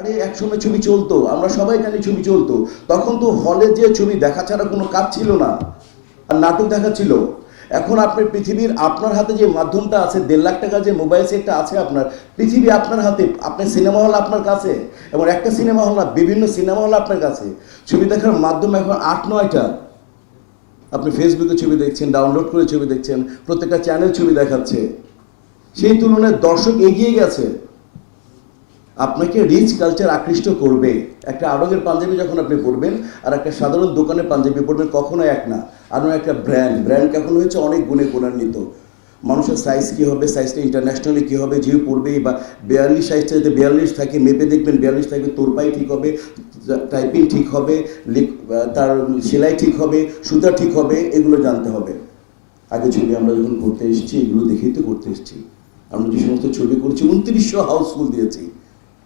আরে একসময় ছবি চলতো। আমরা সবাই জানি ছবি চলতো। তখন তো হলে যে ছবি দেখা ছাড়া কোনো কাজ ছিল না, আর নাটক দেখা ছিল। এখন আপনি পৃথিবীর আপনার হাতে যে মাধ্যমটা আছে, দেড় লাখ টাকার যে মোবাইল সেটটা আছে আপনার, পৃথিবী আপনার হাতে আপনার সিনেমা হল আপনার কাছে, এবং একটা সিনেমা হল না, বিভিন্ন সিনেমা হল আপনার কাছে। ছবি দেখার মাধ্যম এখন আট, নয়টা। আপনি ফেসবুকে ছবি দেখছেন ডাউনলোড করে ছবি দেখছেন, প্রত্যেকটা চ্যানেল ছবি দেখাচ্ছে। সেই তুলনায় দর্শক এগিয়ে গেছে। আপনাকে রিচ কালচার আকৃষ্ট করবে। একটা আরঙের পাঞ্জাবি যখন আপনি পরবেন, আর একটা সাধারণ দোকানের পাঞ্জাবি পরবেন, কখনো এক না। আরও একটা ব্র্যান্ড। ব্র্যান্ড কেমন হয়েছে, অনেক গুণে গুণান্বিত মানুষের সাইজ কী হবে সাইজটা ইন্টারন্যাশনালি কী হবে, যে পড়বেই বা বিয়াল্লিশ সাইজটা যদি বিয়াল্লিশ থাকে, মেপে দেখবেন বিয়াল্লিশ থাকবে তোরপাই ঠিক হবে টাইপিং ঠিক হবে তার সেলাই ঠিক হবে, সুতা ঠিক হবে, এগুলো জানতে হবে। আগে ছবি আমরা যখন করতে এসেছি, এগুলো দেখেই তো করতে এসেছি। আমরা যে সমস্ত ছবি করেছি, উনত্রিশশো হাউসফুল দিয়েছি।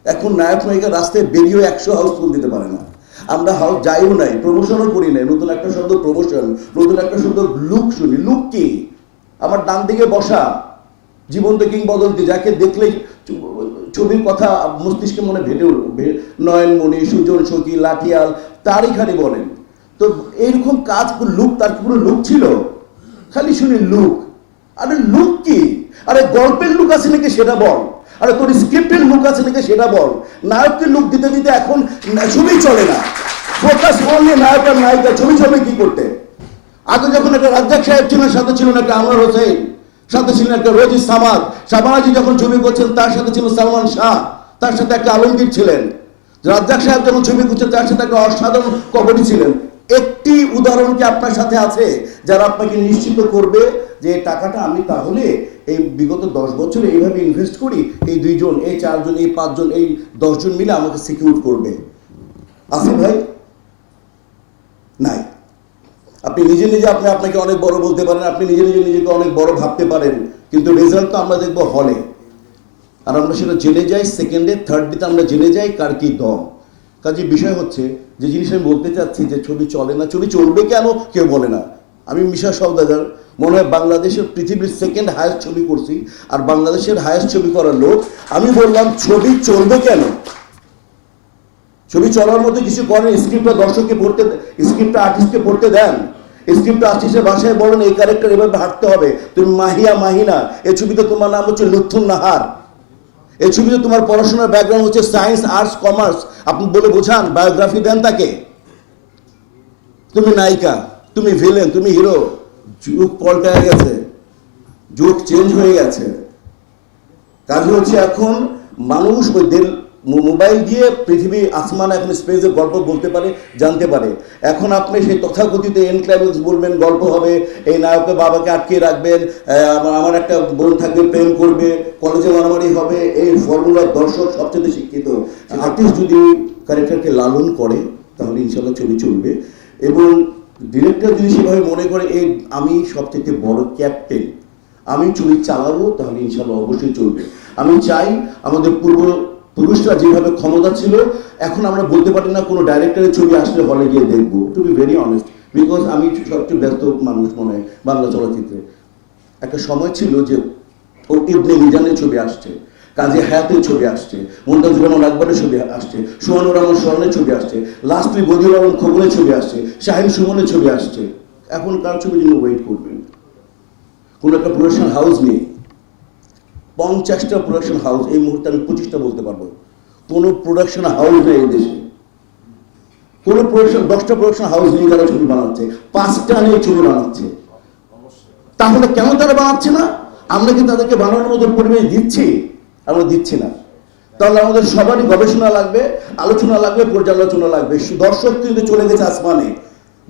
এখন নায়ক নায়িকা রাস্তায় বেরিয়েও একশো হাউসফুল দিতে পারে না। আমরা হাউস যাইও নাই প্রমোশনও করি নাই, নতুন একটা শব্দ প্রমোশন নতুন একটা শব্দ লুক শুনি। লুক কি? আমার ডান দিকে বসা, জীবন্ত কিংবদন্তি, যাকে দেখলেই চ- ছবির কথা মস্তিষ্কে মনে ভেটে উঠবে। নয়নমণি, সুজন, সখী, লাঠিয়াল, তারই খালি বলেন। তো এইরকম কাজ লুক তার কি কোনো লুক ছিল? খালি শুনি লুক আরে লুক কি? আরে গল্পের লুক আছে নাকি সেটা বল। আরে তোর স্ক্রিপ্টের লুক আছে নাকি সেটা বল। নায়ককে লুক দিতে দিতে এখন ছবি চলে না। ফোকাস অনলি নায়ক আর নায়িকা, ছবি ছবি কি করতে? আগে যখন একটা রাজ্জাক সাহেব ছিলেন, সাথে ছিলেন একটা আনোয়ার হোসেন, সাথে ছিলেন একটা রোজি সামাদ সাবানাজি যখন ছবি করছেন, তার সাথে ছিল সালমান শাহ, তার সাথে একটা আলমগীর ছিলেন। রাজ্জাক সাহেব যখন ছবি করছেন, তার সাথে একটা অসাধারণ কমেডি ছিলেন। একটি উদাহরণ কি আপনার সাথে আছে, যারা আপনাকে নিশ্চিত করবে? যে টাকাটা আমি তাহলে এই বিগত দশ বছরে এইভাবে ইনভেস্ট করি, এই দুইজন, এই চারজন, এই পাঁচজন, এই দশজন মিলে আমাকে সিকিউর করবে। আছে ভাই? নাই। আপনি নিজে নিজে আপনি আপনাকে অনেক বড় বলতে পারেন, আপনি নিজে নিজে নিজেকে অনেক বড় ভাবতে পারেন, কিন্তু রেজাল্ট তো আমরা দেখব হলে আর আমরা সেটা জেনে যাই সেকেন্ডে থার্ড ডেতে আমরা জেনে যাই কার কি দম। কাজে বিষয় হচ্ছে, যে জিনিস আমি বলতে চাচ্ছি যে ছবি চলে না, ছবি চলবে কেন? কেউ বলে না। আমি মিশা সওদাগর, মনে হয় বাংলাদেশের পৃথিবীর সেকেন্ড হায়েস্ট ছবি করছি, আর বাংলাদেশের হায়েস্ট ছবি করার লোক, আমি বললাম, ছবি চলবে কেন? ছবি চলার মধ্যে কিছু করেন স্ক্রিপ্টটা দর্শককে পড়তে স্ক্রিপ্টটা আর্টিস্টকে পড়তে দেন। স্ক্রিপ্টটা আর্টিস্টের ভাষায় বলেন, এই ক্যারেক্টার এভাবে হাঁটতে হবে। তুমি মাহিয়া মাহিনা এই ছবিতে তোমার নাম হচ্ছে লুৎফুন নাহার। এই ছবিতে তোমার পড়াশোনার ব্যাকগ্রাউন্ড হচ্ছে সায়েন্স আর্টস কমার্স আপনি বলে বোঝান বায়োগ্রাফি দেন তাকে। তুমি নায়িকা। তুমি ভিলেন তুমি হিরো যুগ পাল্টায় গেছে, যুগ চেঞ্জ হয়ে গেছে। কাজ হচ্ছে এখন মানুষ ওই দেল মোবাইল দিয়ে পৃথিবী, আসমান, এখন স্পেসের গল্প বলতে পারে, জানতে পারে। এখন আপনি সেই তথাকথিত এন ক্লাইম্যাক্স বলবেন, গল্প হবে, এই নায়কের বাবাকে আটকে রাখবেন আমার একটা বোন থাকবে, প্রেম করবে কলেজে মারামারি হবে, এই ফর্মুলার দর্শক সবচেয়ে শিক্ষিত। আর্টিস্ট যদি ক্যারেক্টারকে লালন করে, তাহলে ইনশাল্লাহ ছবি চলবে। এবং ডিরেক্টর যদি সেভাবে মনে করে এই আমি সবচেয়ে বড় ক্যাপ্টেন আমি ছবি চালাবো, তাহলে ইনশাল্লাহ অবশ্যই চলবে। আমি চাই আমাদের পূর্ব পুরুষরা যেভাবে ক্ষমতা ছিল, এখন আমরা বলতে পারি না কোনো ডাইরেক্টরের ছবি আসলে হলে গিয়ে দেখব। To be very honest because আমি সবচেয়ে ব্যস্ত মানুষ মনে হয় বাংলা চলচ্চিত্রে। একটা সময় ছিল যে ইবনে মিজানের ছবি আসছে, কাজী হায়াতের ছবি আসছে মুমতাজুর রহমান আকবরের ছবি আসছে সোহানুর রহমান সোহানের ছবি আসছে লাস্টলি বদিউর রহমান খোকনের ছবি আসছে, শাহিন সুমনের ছবি আসছে। এখন কার ছবির জন্য ওয়েট করবেন? কোনো একটা প্রোডাকশন হাউস নেই পঞ্চাশটা প্রোডাকশন হাউস এই মুহূর্তে আমি পঁচিশটা বলতে পারব। কোনো প্রোডাকশন হাউস নেই এই দেশে। কোনো প্রোডাকশন দশটা প্রোডাকশন হাউস নিয়ে যারা ছবি বানাচ্ছে, পাঁচটা নিয়ে ছবি বানাচ্ছে। তাহলে কেন তারা বানাচ্ছে না? আমরা কি তাদেরকে বানানোর মতো পরিবেশ দিচ্ছি? আমরা দিচ্ছি না। তাহলে আমাদের সবারই গবেষণা লাগবে, আলোচনা লাগবে, পর্যালোচনা লাগবে। দর্শক কিন্তু চলে গেছে আসমানে।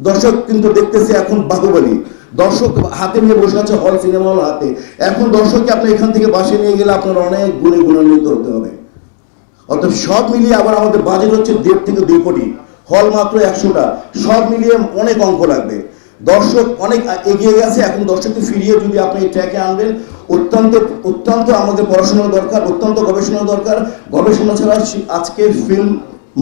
দর্শক কিন্তু দেখতেছে এখন বাহুবলী। দর্শক হাতে নিয়ে বসে আছে হল সিনেমা হল হাতে। এখন দর্শককে আপনি এখান থেকে বাসে নিয়ে গেলে আপনার অনেক গুণে গুণান্বিত হতে হবে। অর্থাৎ সব মিলিয়ে আবার আমাদের বাজেট হচ্ছে দেড় থেকে দুই কোটি। হল মাত্র একশোটা। সব মিলিয়ে অনেক অঙ্ক লাগবে। দর্শক অনেক এগিয়ে গেছে, এখন দর্শককে ফিরিয়ে যদি আপনি এই ট্র্যাকে আনবেন, অত্যন্ত অত্যন্ত আমাদের পড়াশোনা দরকার, অত্যন্ত গবেষণা দরকার। গবেষণা ছাড়া আজকে ফিল্ম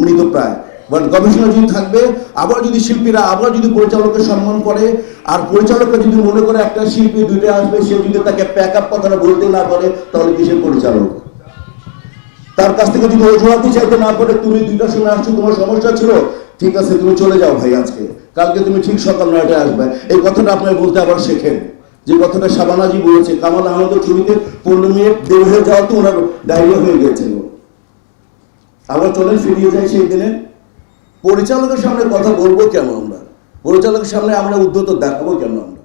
মৃতপ্রায় বাট গবেষণা যদি থাকবে, আবার যদি শিল্পীরা, আবার যদি পরিচালকের সম্মান করে, আর পরিচালকরা যদি মনে করে একটা শিল্পী দুইটা আসবে সে যদি তাকে প্যাক আপ কথাটা বলতে না পারে, তাহলে কিসের পরিচালক? তার কাছ থেকে যদি অজুহাতই চাইতে না পারে, তুমি দুইটার সময় আসছো, তোমার সমস্যা ছিল ঠিক আছে, তুমি চলে যাও ভাই আজকে। কালকে তুমি ঠিক সকাল নয়টায় আসবে। এই কথাটা আপনার বলতে আবার শেখেন। যে কথাটা শাবানাজি বলেছে, কামাল আহমদের ছবিতে পনেরো মিনিট দেরি হয়ে যাওয়া তো ওনার ডায়রিয়া হয়ে গিয়েছিল। আবার চলেন, ফিরিয়ে যাই সেই দিনে। পরিচালকের সামনে কথা বলব কেন আমরা? পরিচালকের সামনে আমরা উদ্যত দেখাবো কেন আমরা?